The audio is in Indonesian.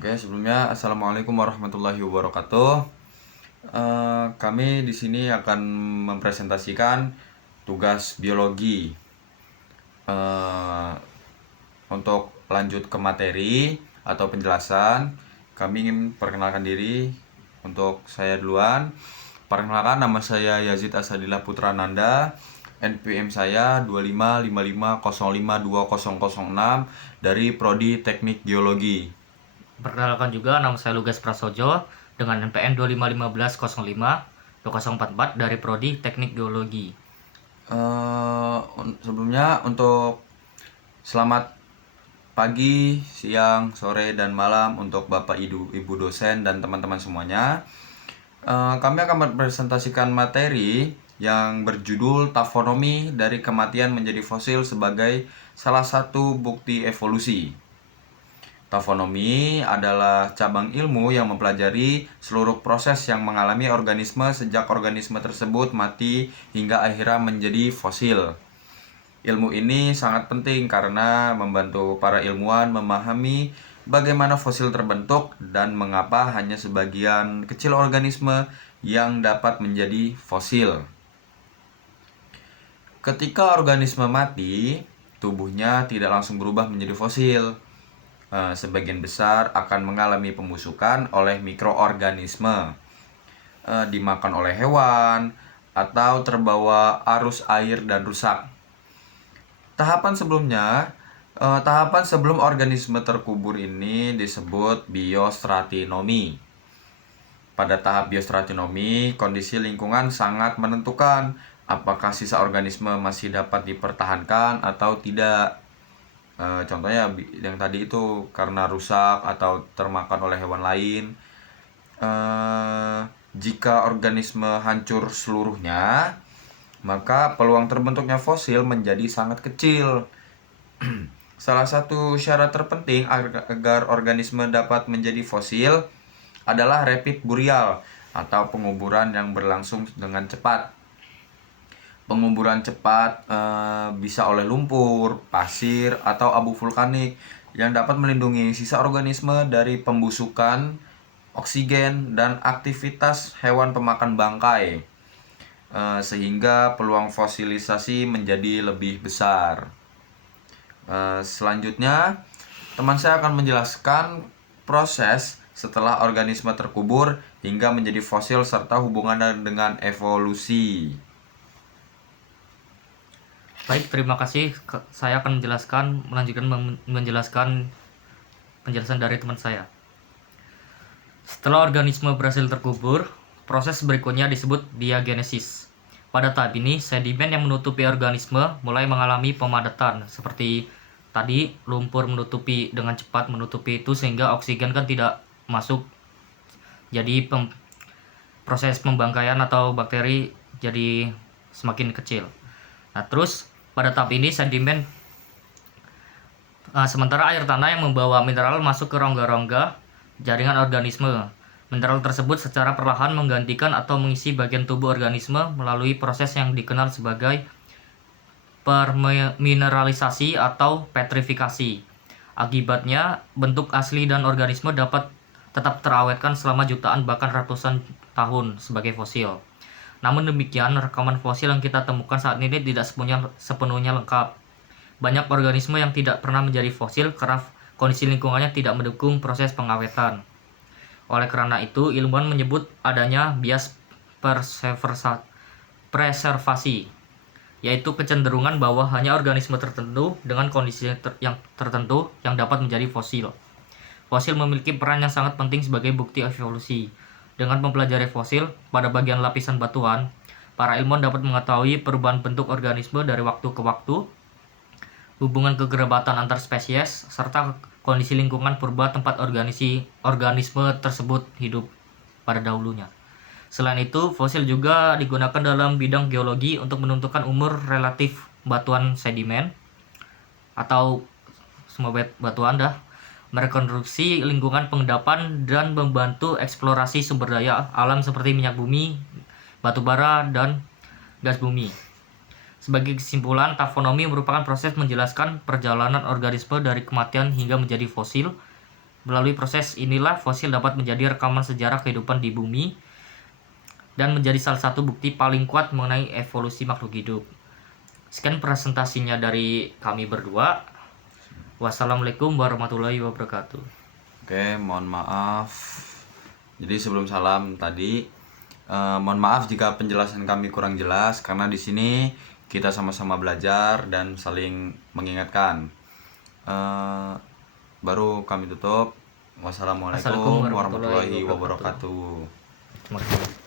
Oke, sebelumnya Assalamualaikum warahmatullahi wabarakatuh. Kami di sini akan mempresentasikan tugas biologi. Eh, untuk lanjut ke materi atau penjelasan, kami ingin perkenalkan diri. Untuk saya duluan, perkenalkan, nama saya Yazid Asadillah Putra Nanda. NPM saya 2555052006 dari Prodi Teknik Geologi. Perkenalkan juga, nama saya Lugas Prasojo dengan NPM 251505-2044 dari Prodi Teknik Geologi. Sebelumnya untuk selamat pagi, siang, sore, dan malam untuk Bapak Ibu dosen dan teman-teman semuanya. Kami akan mempresentasikan materi yang berjudul tafonomi dari kematian menjadi fosil sebagai salah satu bukti evolusi. Tafonomi adalah cabang ilmu yang mempelajari seluruh proses yang mengalami organisme sejak organisme tersebut mati hingga akhirnya menjadi fosil. Ilmu ini sangat penting karena membantu para ilmuwan memahami bagaimana fosil terbentuk dan mengapa hanya sebagian kecil organisme yang dapat menjadi fosil. Ketika organisme mati, tubuhnya tidak langsung berubah menjadi fosil. Sebagian besar akan mengalami pembusukan oleh mikroorganisme, dimakan oleh hewan, atau terbawa arus air dan rusak. Tahapan sebelum organisme terkubur ini disebut biostratinomie. Pada tahap biostratinomie, kondisi lingkungan sangat menentukan apakah sisa organisme masih dapat dipertahankan atau tidak. Contohnya yang tadi itu karena rusak atau termakan oleh hewan lain. Jika organisme hancur seluruhnya, maka peluang terbentuknya fosil menjadi sangat kecil. Salah satu syarat terpenting agar organisme dapat menjadi fosil adalah rapid burial atau penguburan yang berlangsung dengan cepat. Penguburan cepat bisa oleh lumpur, pasir, atau abu vulkanik yang dapat melindungi sisa organisme dari pembusukan, oksigen, dan aktivitas hewan pemakan bangkai, sehingga peluang fosilisasi menjadi lebih besar. Selanjutnya, teman saya akan menjelaskan proses setelah organisme terkubur hingga menjadi fosil serta hubungannya dengan evolusi. Baik, terima kasih. Saya akan melanjutkan menjelaskan penjelasan dari teman saya. Setelah organisme berhasil terkubur, proses berikutnya disebut diagenesis. Pada tahap ini, sedimen yang menutupi organisme mulai mengalami pemadatan, seperti tadi lumpur dengan cepat menutupi itu sehingga oksigen kan tidak masuk. Jadi proses pembangkaian atau bakteri jadi semakin kecil. Nah, terus pada tahap ini sedimen sementara air tanah yang membawa mineral masuk ke rongga-rongga jaringan organisme. Mineral tersebut secara perlahan menggantikan atau mengisi bagian tubuh organisme melalui proses yang dikenal sebagai permineralisasi atau petrifikasi. Akibatnya, bentuk asli dan organisme dapat tetap terawetkan selama jutaan bahkan ratusan tahun sebagai fosil. Namun demikian, rekaman fosil yang kita temukan saat ini tidak sepenuhnya lengkap. Banyak organisme yang tidak pernah menjadi fosil karena kondisi lingkungannya tidak mendukung proses pengawetan. Oleh karena itu, ilmuwan menyebut adanya bias preservasi, yaitu kecenderungan bahwa hanya organisme tertentu dengan kondisi yang tertentu yang dapat menjadi fosil. Fosil memiliki peran yang sangat penting sebagai bukti evolusi. Dengan mempelajari fosil pada bagian lapisan batuan, para ilmuwan dapat mengetahui perubahan bentuk organisme dari waktu ke waktu, hubungan kekerabatan antar spesies, serta kondisi lingkungan purba tempat organisme tersebut hidup pada dahulunya. Selain itu, fosil juga digunakan dalam bidang geologi untuk menentukan umur relatif batuan sedimen atau semua batuan merekonstruksi lingkungan pengendapan dan membantu eksplorasi sumber daya alam seperti minyak bumi, batu bara, dan gas bumi. Sebagai kesimpulan, tafonomi merupakan proses menjelaskan perjalanan organisme dari kematian hingga menjadi fosil. Melalui proses inilah fosil dapat menjadi rekaman sejarah kehidupan di bumi dan menjadi salah satu bukti paling kuat mengenai evolusi makhluk hidup. Sekian presentasinya dari kami berdua. Wassalamualaikum warahmatullahi wabarakatuh. Oke, mohon maaf. Jadi sebelum salam tadi, mohon maaf jika penjelasan kami kurang jelas karena di sini kita sama-sama belajar dan saling mengingatkan. Baru kami tutup. Wassalamualaikum Assalamualaikum warahmatullahi warahmatullahi wabarakatuh. Terima kasih.